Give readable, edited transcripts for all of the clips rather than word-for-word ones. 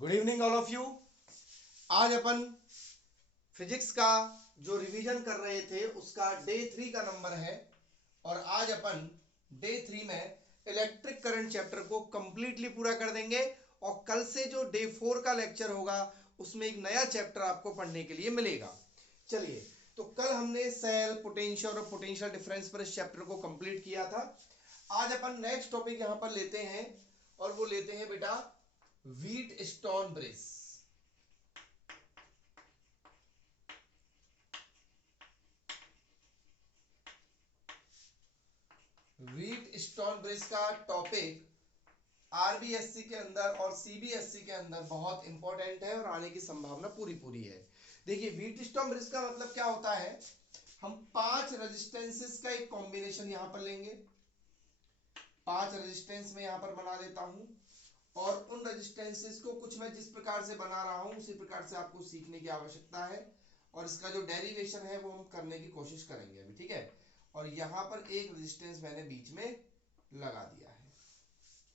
Good evening all of you. आज अपन physics का जो रिवीजन कर रहे थे उसका डे 3 का नंबर है और आज अपन डे 3 में इलेक्ट्रिक करंट चैप्टर को कंप्लीटली पूरा कर देंगे और कल से जो डे 4 का लेक्चर होगा उसमें एक नया चैप्टर आपको पढ़ने के लिए मिलेगा। चलिए, तो कल हमने सेल पोटेंशियल और पोटेंशियल डिफरेंस पर इस चैप्टर को कंप्लीट किया था। आज अपन नेक्स्ट टॉपिक यहां पर लेते हैं और वो लेते हैं बेटा व्हीटस्टोन ब्रिज। व्हीटस्टोन ब्रिज का टॉपिक आरबीएससी के अंदर और सीबीएसई के अंदर बहुत इंपॉर्टेंट है और आने की संभावना पूरी पूरी है। देखिए, व्हीटस्टोन ब्रिज का मतलब क्या होता है, हम 5 रेजिस्टेंसेस का एक कॉम्बिनेशन यहां पर लेंगे। 5 रेजिस्टेंस में यहां पर बना देता हूं और उन रेजिस्टेंसेस को कुछ मैं जिस प्रकार से बना रहा हूं उसी प्रकार से आपको सीखने की आवश्यकता है और इसका जो डेरिवेशन है वो हम करने की कोशिश करेंगे अभी, ठीक है। और यहां पर एक रेजिस्टेंस मैंने बीच में लगा दिया है,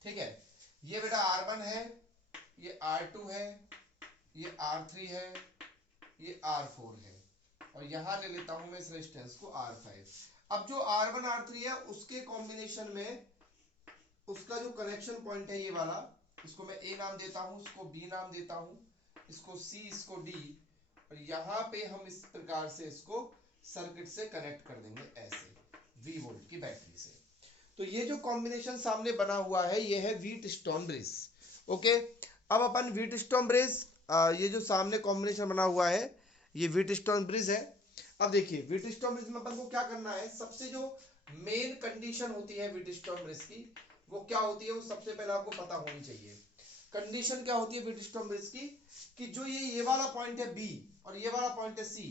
ठीक है। ये बेटा R1 है, ये R2 है, ये R3 है, ये R4 है और यहां ले लेता हूं मैं इस रेजिस्टेंस को R5। अब जो R1 R3 है उसके कॉम्बिनेशन में उसका जो कनेक्शन पॉइंट है ये वाला, इसको मैं ए नाम देता हूं, इसको बी नाम देता हूं, इसको सी, इसको डी और यहां पे हम इस प्रकार से इसको सर्किट से कनेक्ट कर देंगे ऐसे V वोल्ट की बैटरी से। तो ये जो कॉम्बिनेशन सामने बना हुआ है ये है व्हीटस्टोन ब्रिज। ओके, अब अपन व्हीटस्टोन ब्रिज, ये जो सामने कॉम्बिनेशन बना हुआ है ये व्हीटस्टोन ब्रिज है। अब देखिए, व्हीटस्टोन ब्रिज में अपन को क्या करना है, सबसे जो मेन कंडीशन होती है व्हीटस्टोन ब्रिज की वो क्या होती है, वो सबसे पहले आपको पता होनी चाहिए। कंडीशन क्या होती है व्हीटस्टोन ब्रिज की कि जो ये वाला पॉइंट है बी और ये वाला पॉइंट है सी,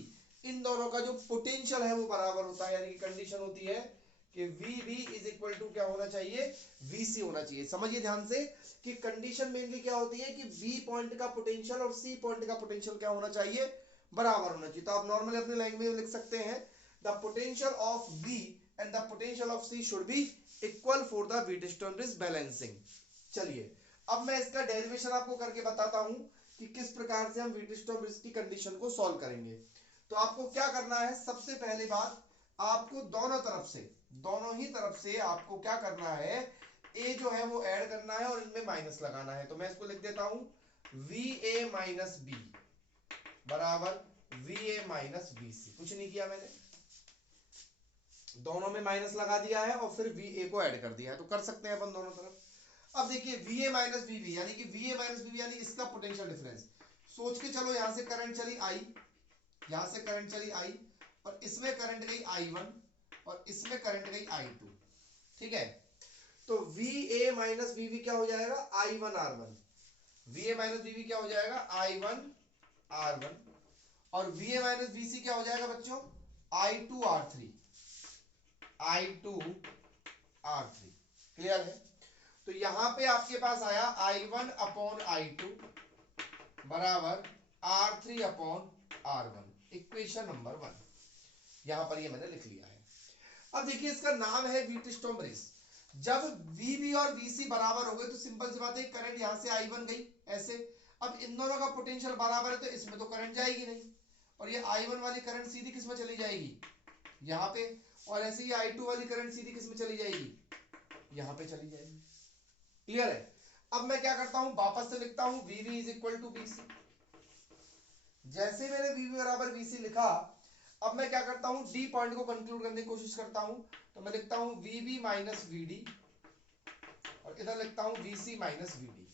इन दोनों का जो पोटेंशियल है वो बराबर होता है। यानी कि कंडीशन होती है कि VB इज इक्वल टू क्या होना चाहिए, VC होना चाहिए। समझिए ध्यान से कि कंडीशन मेनली क्या होती है कि B पॉइंट का पोटेंशियल और C पॉइंट का पोटेंशियल क्या होना चाहिए, बराबर होना चाहिए। तो आप नॉर्मली अपने लैंग्वेज में लिख सकते हैं the potential of B and the potential of C should be equal for the Wheatstone bridge balancing. चलिए, अब मैं इसका डेरिवेशन आपको करके बताता हूं कि किस प्रकार से हम व्हीटस्टोन ब्रिज की कंडीशन को सॉल्व करेंगे। तो आपको क्या करना है, सबसे पहली बात आपको दोनों ही तरफ से आपको क्या करना है, ए जो है वो ऐड करना है और इनमें माइनस लगाना है। तो मैं इसको लिख देता हूं VA माइनस बी बराबर VA माइनस BC। कुछ नहीं किया मैंने, दोनों में माइनस लगा दिया है और फिर VA को ऐड कर दिया है। तो कर सकते हैं अपन दोनों तरफ। अब देखिए VA माइनस बीबी यानी कि VA माइनस बीबी यानी इसका पोटेंशियल डिफरेंस। सोच के चलो, यहां से करंट चली I, यहां से करंट चली I और इसमें करंट गई I1 और इसमें करंट गई I2, ठीक है। तो VA माइनस बीबी क्या हो जाएगा, I1 R1। VA माइनस बीबी क्या हो जाएगा, I1 R1 और VA माइनस BC क्या हो जाएगा बच्चों, I2 R3, I2 R3। Clear है। तो यहां पे आपके पास आया I1 अपॉन I2 बराबर R3 upon R1, equation number 1। यहां पर ये मैंने लिख लिया है। अब देखिए, इसका नाम है व्हीटस्टोन ब्रिज। जब VB और VC बराबर हो गए तो सिंपल सी बात है, करंट यहां से I1 गई ऐसे। अब इन दोनों का पोटेंशियल बराबर है तो इसमें तो करंट जाएगी नहीं और ये I1 वाली करंट सीधी किस में चली जाएगी, यहां पे, और ऐसे ही I2 वाली करंट सीधी किस में चली जाएगी, यहां पे चली जाएगी। क्लियर है। अब मैं क्या करता हूं, वापस से लिखता हूं VB is equal to BC। जैसे मैंने VB बराबर BC लिखा, अब मैं क्या करता हूं, D पॉइंट को कंक्लूड करने की कोशिश करता हूं। तो मैं लिखता हूं VB माइनस VD और इधर लिखता हूं VC माइनस VD।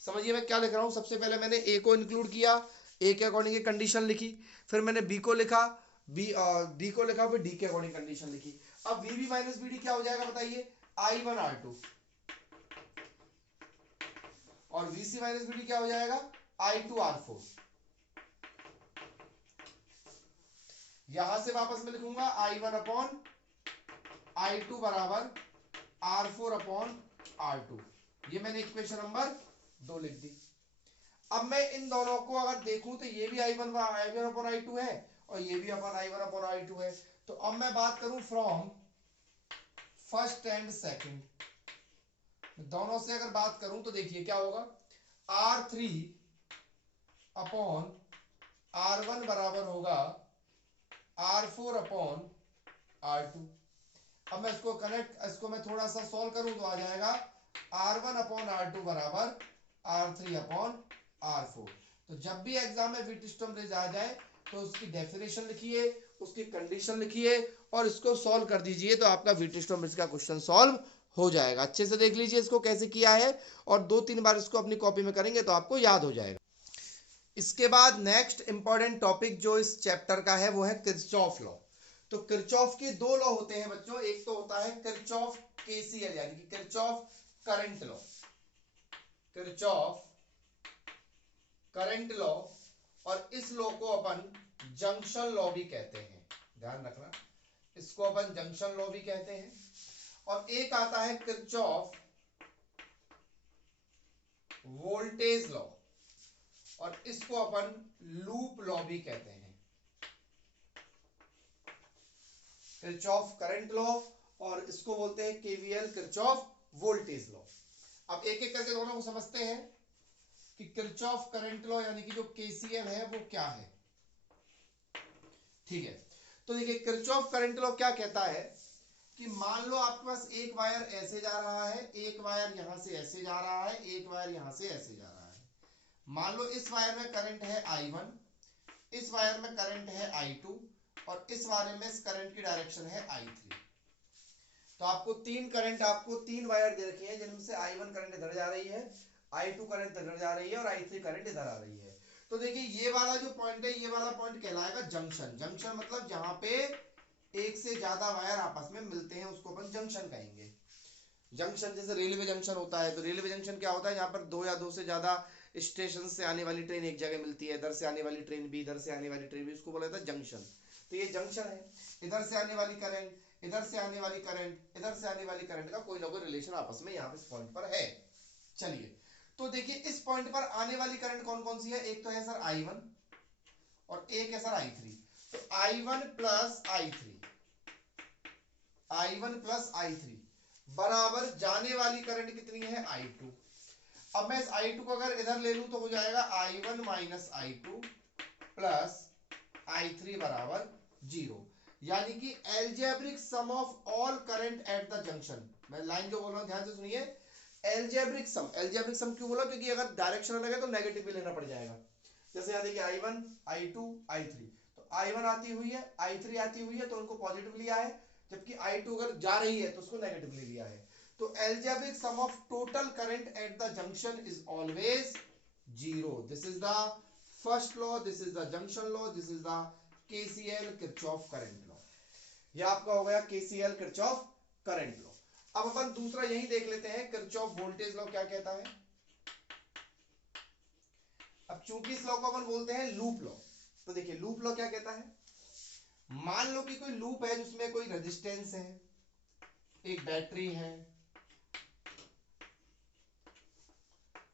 समझिए मैं क्या लिख रहा हूं, सबसे पहले मैंने A को इंक्लूड किया, A के अकॉर्डिंग एक कंडीशन लिखी, फिर मैंने B को लिखा, D को लिखा, फिर D के अकॉर्डिंग कंडीशन लिखी। अब VB माइनस VD क्या हो जाएगा बताइए, I1 R2 और VC माइनस VD क्या हो जाएगा, I2 R4। यहां से वापस मैं लिखूंगा I1 अपॉन I2 बराबर R4 अपॉन R2। ये मैंने इक्वेशन नंबर 2 लिख दी। अब मैं इन दोनों को अगर देखूं तो ये भी I1 अपॉन I2 है और ये भी अपन I1 अपॉन I2 है। तो अब मैं बात करूं फ्रॉम फर्स्ट एंड सेकंड, दोनों से अगर बात करूं तो देखिए क्या होगा, R3 अपॉन R1 बराबर होगा R4 अपॉन R2। अब मैं इसको मैं थोड़ा सा सॉल्व करूं तो आ जाएगा R1 अपॉन R2 बराबर R3 अपॉन R4। तो जब भी एग्जाम में व्हीटस्टोन ब्रिज आ जाए तो उसकी डेफिनेशन लिखिए, उसकी कंडीशन लिखिए और इसको सॉल्व कर दीजिए, तो आपका व्हीटस्टोन ब्रिज का क्वेश्चन सॉल्व हो जाएगा। अच्छे से देख लीजिए इसको कैसे किया है और 2-3 बार इसको अपनी कॉपी में करेंगे तो आपको याद हो जाएगा। इसके बाद नेक्स्ट इंपॉर्टेंट टॉपिक जो इस चैप्टर का है वो है किरचॉफ लॉ। तो किरचॉफ के दो लॉ होते हैं बच्चों, एक तो होता है किरचॉफ केसीएल यानी कि Kirchhoff current law, Kirchhoff current law, और इस लॉ को अपन जंक्शन लॉ भी कहते हैं, ध्यान रखना, इसको अपन जंक्शन लॉ भी कहते हैं। और एक आता है किरचॉफ वोल्टेज लॉ और इसको अपन लूप लॉ भी कहते हैं। किरचॉफ करंट लॉ और इसको बोलते हैं केवीएल किरचॉफ वोल्टेज लॉ। अब एक एक करके दोनों को समझते हैं कि किरचॉफ करंट लॉ यानी कि जो केसीएल है वो क्या है। ठीक है, तो देखिए किरचॉफ करंट लॉ क्या कहता है कि मान लो आपके पास एक वायर ऐसे जा रहा है, एक वायर यहां से ऐसे जा रहा है, एक वायर यहां से ऐसे जा रहा है। मान लो इस वायर में करंट है I1, इस वायर में करंट है I2 और इस वायर में इस करंट की डायरेक्शन है I3। तो आपको तीन वायर दे रखी है जिनमें से I1 करंट इधर जा रही है, I2 करंट इधर जा रही है और I3 करंट इधर आ रही है। तो देखिए ये वाला जो पॉइंट है, ये वाला पॉइंट कहलाएगा जंक्शन। जंक्शन मतलब जहां पे एक से ज्यादा वायर आपस में मिलते हैं उसको अपन जंक्शन कहेंगे। जंक्शन जैसे रेलवे जंक्शन होता है, तो रेलवे जंक्शन क्या होता है, यहाँ पर दो या दो से ज्यादा स्टेशन से आने वाली ट्रेन एक जगह मिलती है, इधर से आने वाली ट्रेन भी, इधर से आने वाली ट्रेन भी, उसको बोला जाता है जंक्शन। तो ये जंक्शन है, इधर से आने वाली करंट, इधर से आने वाली करंट, इधर से आने वाली करंट का कोई ना कोई रिलेशन आपस में यहाँ पे इस पॉइंट पर है। चलिए, तो देखिए इस पॉइंट पर आने वाली करंट कौन कौन सी है, एक तो है सर I1 और एक है सर I3। तो I1 plus I3, I1 plus I3 बराबर जाने वाली करंट कितनी है I2। अब मैं इस I2 को अगर इधर ले लूं तो हो जाएगा I1 minus I2 plus I3 बराबर 0, यानी कि algebraic sum of all current at the junction. मैं लाइन जो बोल रहा हूं ध्यान से सुनिए, एल्जेब्रिक सम। एल्जेब्रिक सम क्यों बोला, क्योंकि अगर डायरेक्शन अलग है तो नेगेटिव भी लेना पड़ जाएगा। जैसे यहां देखिए I1 I2 I3, तो I1 आती हुई है, I3 आती हुई है तो उनको पॉजिटिव लिया है, जबकि I2 अगर जा रही है तो उसको नेगेटिवली लिया है। तो algebraic sum of total current at the junction is always 0। This is the first law, this is the junction law, this is the KCL Kirchhoff current law. ये आपका हो गया केसीएल किरचॉफ करंट लॉ। अब अपन दूसरा यही देख लेते हैं, किरचॉफ वोल्टेज लॉ क्या कहता है। अब चूंकि इस लॉ को अपन बोलते हैं लूप लॉ, तो देखिए लूप लॉ क्या कहता है, मान लो कि कोई लूप है जिसमें कोई रेजिस्टेंस है, एक बैटरी है,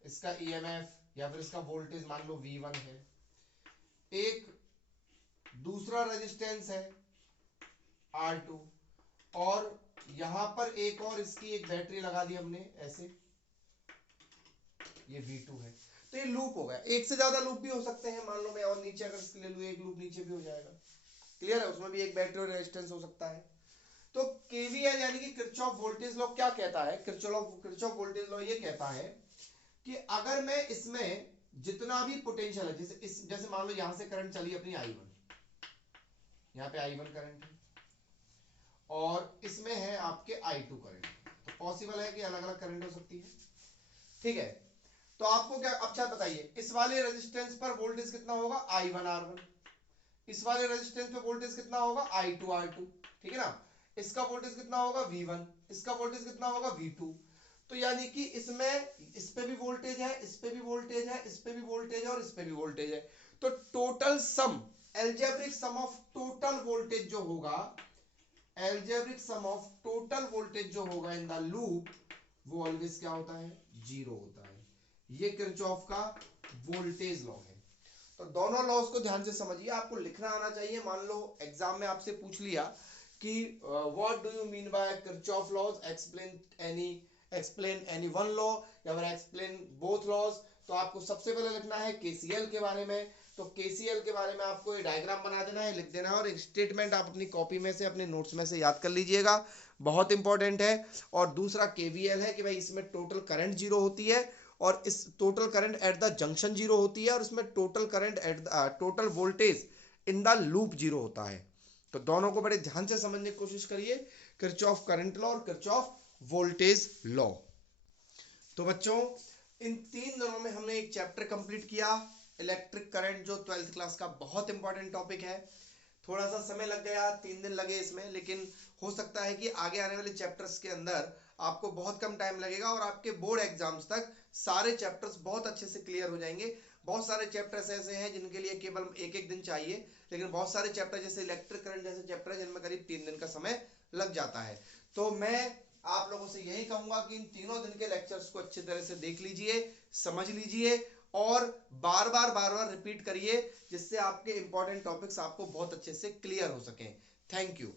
इसका ईएमएफ या फिर इसका वोल्टेज मान लो V1 है, एक दूसरा रेजिस्टेंस है R2 और यहां पर एक और इसकी एक बैटरी लगा दी हमने ऐसे, ये V2 है। तो ये लूप हो गया। एक से ज्यादा लूप भी हो सकते हैं, मान लो मैं और नीचे अगर इसके ले लूं, एक लूप नीचे भी हो जाएगा, क्लियर है, उसमें भी एक बैटरी और रेजिस्टेंस हो सकता है। तो केवीएल यानी कि किरचॉफ वोल्टेज लॉ क्या कहता है, किरचॉफ वोल्टेज लॉ ये कहता है कि अगर मैं इसमें जितना भी पोटेंशियल है, जैसे मान लो यहां से करंट चली अपनी I1, यहाँ पे I1 करंट है और इसमें है आपके I2 करंट, तो पॉसिबल है कि अलग अलग करंट हो सकती है। ठीक है, तो आपको क्या, अच्छा बताइए, इस वाले रेजिस्टेंस पर वोल्टेज कितना होगा I1 R1, इस वाले रेजिस्टेंस पे वोल्टेज कितना होगा I2 R2, ठीक है ना। इसका वोल्टेज कितना होगा V1, इसका वोल्टेज कितना होगा V2। तो यानी कि इसमें इस पे भी वोल्टेज है, इस पे भी वोल्टेज है, इस पे भी वोल्टेज है और इस पे भी वोल्टेज है। तो total sum, algebraic sum of total voltage जो होगा, algebraic sum of total voltage जो होगा इन द लूप, वो ऑलवेज क्या होता है, 0 होता है। ये किरचॉफ का वोल्टेज लॉ है। तो दोनों लॉज को ध्यान से समझिए, आपको लिखना आना चाहिए। मान लो एग्जाम में आपसे पूछ लिया कि what do you mean by Kirchhoff laws, explain any one law या फिर एक्सप्लेन बोथ लॉज, तो आपको सबसे पहले लिखना है केसीएल के बारे में। तो केसीएल के बारे में आपको ये डायग्राम बना देना है, लिख देना है, और एक स्टेटमेंट आप अपनी कॉपी में से, अपने नोट्स में से याद कर लीजिएगा, बहुत इंपॉर्टेंट है। और दूसरा केवीएल है कि भाई इसमें टोटल करंट जीरो होती है, और इस total current at the junction zero होती है, और इसमें total current eight total voltage in the loop zero होता है। तो दोनों को बड़े ध्यान से समझने की कोशिश करिए, किरचॉफ करंट लॉ और किरचॉफ वोल्टेज लॉ। तो बच्चों इन 3 दिनों में हमने एक चैप्टर कंप्लीट किया, इलेक्ट्रिक करंट, जो 12th क्लास का बहुत इंपॉर्टेंट टॉपिक है। थोड़ा सा समय लग गया, 3 दिन लगे इसमें, लेकिन हो सकता है कि आगे आने वाले चैप्टर्स के अंदर आपको बहुत कम टाइम लगेगा और आपके बोर्ड एग्जाम्स तक सारे चैप्टर्स बहुत अच्छे से क्लियर हो जाएंगे। बहुत सारे चैप्टर्स ऐसे हैं जिनके लिए केवल एक एक दिन चाहिए, लेकिन बहुत सारे चैप्टर जैसे इलेक्ट्रिक करंट जैसे चैप्टर है जिनमें करीब 3 दिन का समय लग जाता है। तो मैं आप लोगों से यही कहूंगा कि इन तीनों दिन के लेक्चर्स को अच्छी तरह से देख लीजिए, समझ लीजिए, और बार बार रिपीट करिए, जिससे आपके इंपॉर्टेंट टॉपिक्स आपको बहुत अच्छे से क्लियर हो सकें। Thank you.